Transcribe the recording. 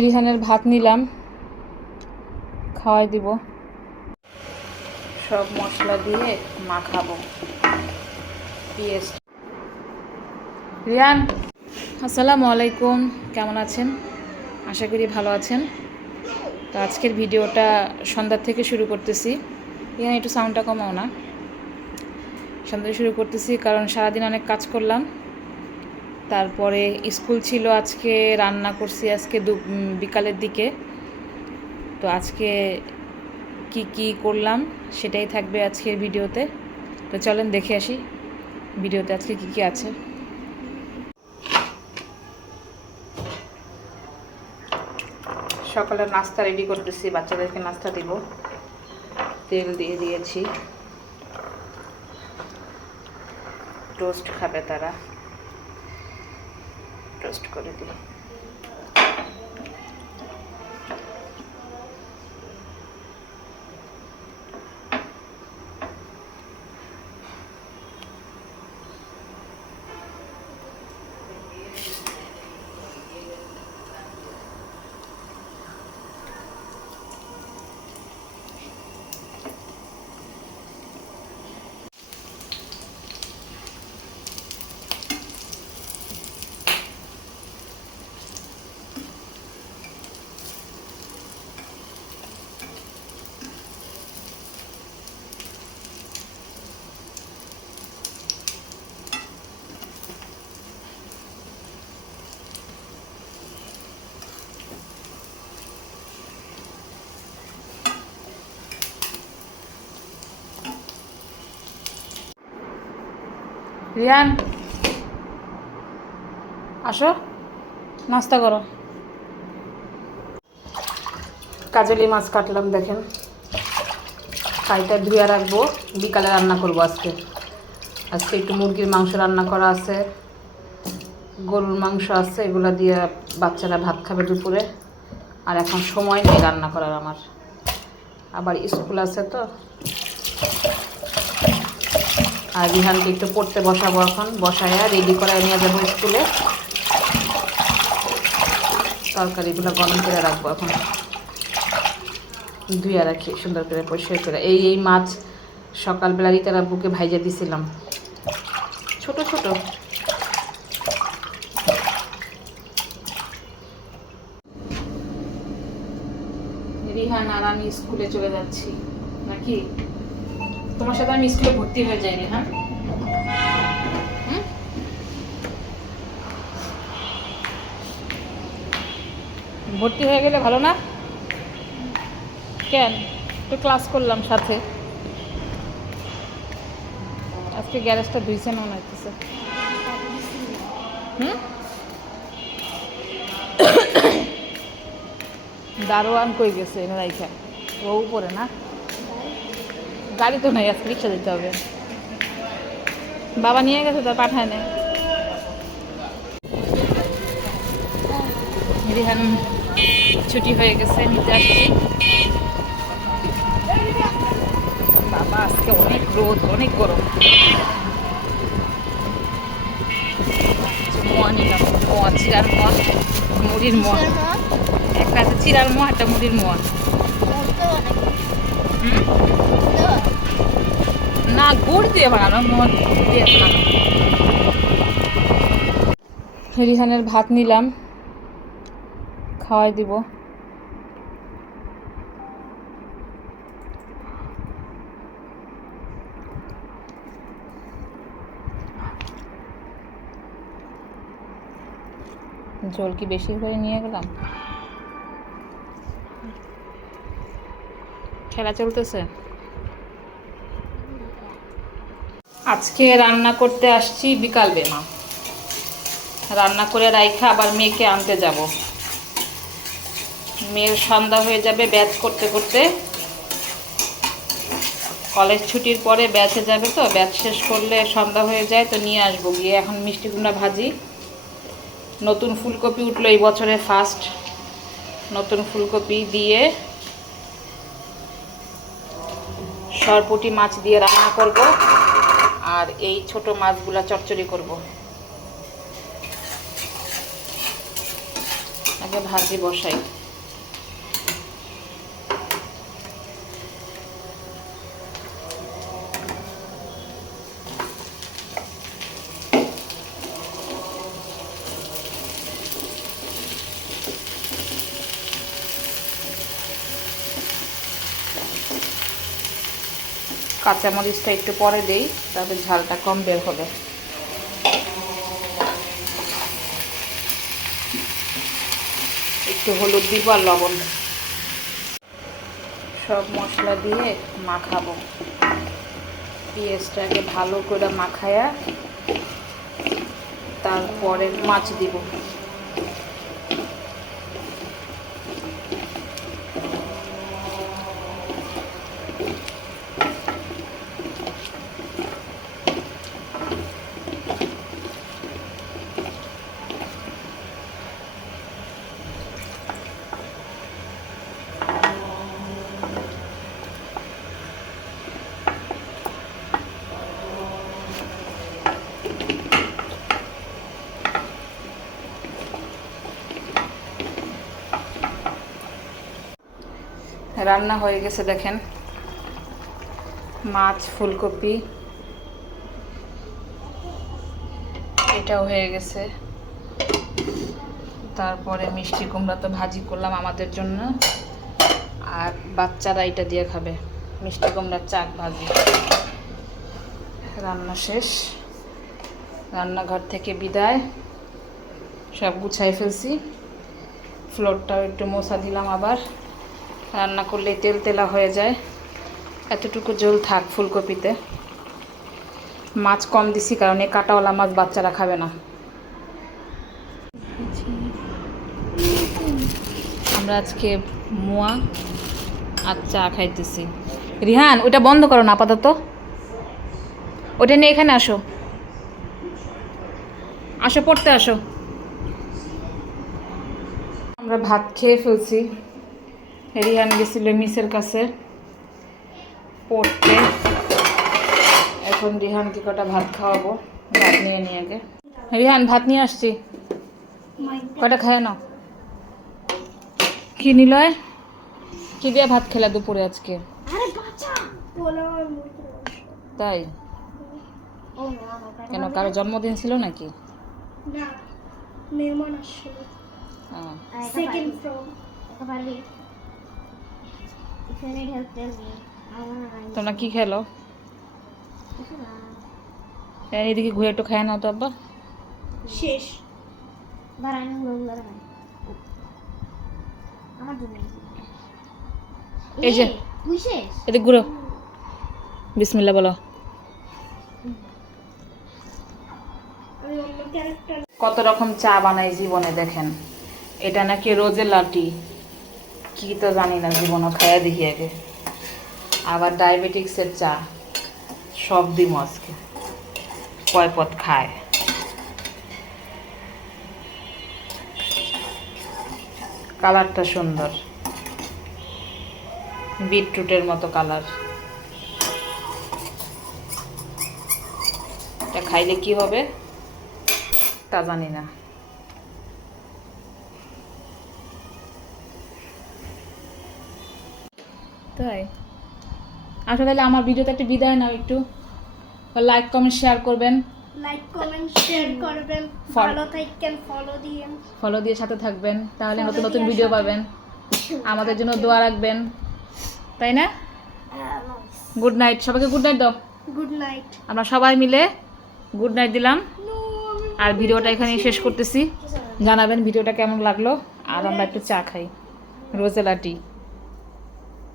রিহানের ভাত নিলাম, খাওয়াই দিব। সব মশলা দিয়ে মাখাবো পেঁয়াজ। রিহান, আসসালামু আলাইকুম, কেমন আছেন? আশা করি ভালো আছেন। তো আজকের ভিডিওটা সন্ধ্যার থেকে শুরু করতেছি। রিহান একটু সাউন্ডটা কমাও না। সন্ধ্যা শুরু করতেছি কারণ সারাদিন অনেক কাজ করলাম। তারপরে স্কুল ছিল, আজকে রান্না করছি আজকে বিকালের দিকে। তো আজকে কি কি করলাম সেটাই থাকবে আজকের ভিডিওতে। তো চলেন দেখে আসি ভিডিওতে আজকে কি কি আছে। সকালে নাস্তা রেডি করতেছি, বাচ্চাদেরকে নাস্তা দিব। তেল দিয়ে দিয়েছি, টোস্ট খাবে তারা, টোস্ট করে দিই। রিয়ান, আসো নাস্তা করো। কাজলি মাছ কাটলাম, দেখেন। কাইটা ধুয়ে রাখবো, বিকালে রান্না করবো। আজকে একটু মুরগির মাংস রান্না করা আছে, গরুর মাংস আছে, এগুলো দিয়ে বাচ্চারা ভাত খাবে দুপুরে। আর এখন সময় নেই রান্না করার আমার, আবার স্কুল আছে তো। আর রিহানকে একটু পড়তে বসাবো, এখন বসায়া রেডি করায় নিয়ে যাবো স্কুলে। তরকারিগুলো গরম করে রাখবো, এখন ধুয়ে রাখি সুন্দর করে পরিষ্কার করে। এই মাছ সকালবেলা রিতার আব্বুকে ভাইজা দিছিলাম, ছোট ছোট। রিহান আর আমি স্কুলে চলে যাচ্ছি নাকি? তোমার সাথে আমি স্কুলে ভর্তি হয়ে যাই রিহান। ভর্তি হয়ে গেলে ভালো না? কেন? একটু ক্লাস করলাম সাথে। আজকে গ্যারেজটা ধুইছে না মনে হইতেছে। দারোয়ান কই গেছে এনে রাইখা? ও উপরে না, গাড়ি তো নাই, আজকে রিক্সা দিতে হবে। বাবা নিয়ে গেছে, তার পাঠায় নেই। রিহান ছুটি হয়ে গেছে, নিতে আসছি। বাবা আজকে অনেক রোদ, অনেক গরম। মোয়া নিলাম, মোয়া, চিরার মোয়া, মুড়ির মোয়া। একটা আছে চিরার মোয়া, একটা মুড়ির মোয়া। না, গুড় দিয়ে বানানো, মোয়া দিয়ে বানানো। রিহানের ভাত নিলাম, খাওয়াই দিব। ঝোল কি বেশি করে নিয়ে গেলাম? খেলা চলতেছে। আজকে রান্না করতে আসছি বিকালবেলা, রান্না করে রাইখা আবার মেয়েকে আনতে যাব। মেয়ের সন্ধ্যা হয়ে যাবে ব্যাচ করতে করতে। কলেজ ছুটির পরে ব্যাচে যাবে, তো ব্যাচ শেষ করলে সন্ধ্যা হয়ে যায়, তো নিয়ে আসবো গিয়ে। এখন মিষ্টি কুমড়া ভাজি, নতুন ফুলকপি উঠলো এই বছরে ফার্স্ট, নতুন ফুলকপি দিয়ে সরপুঁটি মাছ দিয়ে রান্না করব। আর এই ছোট মাছগুলা চচ্চড়ি করব। আগে ভাজি বসাই। কাঁচামরিচটা একটু পরে দেই, তাহলে ঝালটা কম বের হবে। একটু হলুদ দিব আর লবণ। সব মশলা দিয়ে মাখাবো। পেঁয়াজটাকে ভালো করে মাখায়া তারপরে মাছ দিব। রান্না হয়ে গেছে দেখেন, মাছ, ফুলকপি এটাও হয়ে গেছে। তারপরে মিষ্টি কুমড়া তো ভাজি করলাম আমাদের জন্য, আর বাচ্চারা এটা দিয়ে খাবে, মিষ্টি কুমড়ার চাক ভাজি। রান্না শেষ, রান্নাঘর থেকে বিদায়, সব গুছাই ফেলছি। ফ্লোরটাও একটু মোছা দিলাম। আবার রান্না করলে তেল তেলা হয়ে যায়, এতটুকু জল থাক ফুলকপিতে। মাছ কম দিছি কারণ এই কাঁটাওয়ালা মাছ বাচ্চারা খাবে না। আমরা আজকে মোয়া আর চা খাইতেছি। রিহান, ওটা বন্ধ করো না আপাতত, ওটা নিয়ে এখানে আসো, আসো পড়তে আসো। আমরা ভাত খেয়ে ফেলছি। রিহান গেছিল মিসের কাছে পড়তে, এখন রিহানকে কটা ভাত খাওয়াবো। ভাত নিয়ে নিয়ে আগে। রিহান, ভাত নিয়ে আসছি, কটা খায় নাও। কি নিলয়, কি দিয়ে ভাত খেলা দুপুরে আজকে? তাই কেন, কারো জন্মদিন ছিল নাকি? তোমরা কি খেলো? এদিকে ঘুরে একটু খায় নাও তো আব্বা। শেষ এই যে এদিকে ঘুরো, বিসমিল্লাহ বলো। কত রকম চা বানাই জীবনে দেখেন। এটা নাকি রোজেলা টি, কি তো জানি না, জীবনও খাইয়া দেখি আগে। আবার ডায়াবেটিক্সের চা, সব দিম আজকে, কয় পথ খায়। কালারটা সুন্দর, বিটরুটের মতো কালার। এটা খাইলে কি হবে তা জানি না। তাই আসলে তাহলে আমার ভিডিওতে একটা বিদায় নাও, একটু লাইক কমেন্ট শেয়ার করবেন, লাইক কমেন্ট শেয়ার করবেন, ভালো থাকেন, ফলো দিয়ে সাথে থাকবেন, তাহলে নতুন নতুন ভিডিও পাবেন। আমাদের জন্য দোয়া রাখবেন, তাই না? গুড নাইট, সবাইকে গুড নাইট দাও। Good night. আমরা সবাই মিলে গুড নাইট দিলাম, আর ভিডিওটা এখানেই শেষ করতেছি। জানাবেন ভিডিওটা কেমন লাগলো, আর আমরা একটু চা খাই, রোজেলা টি।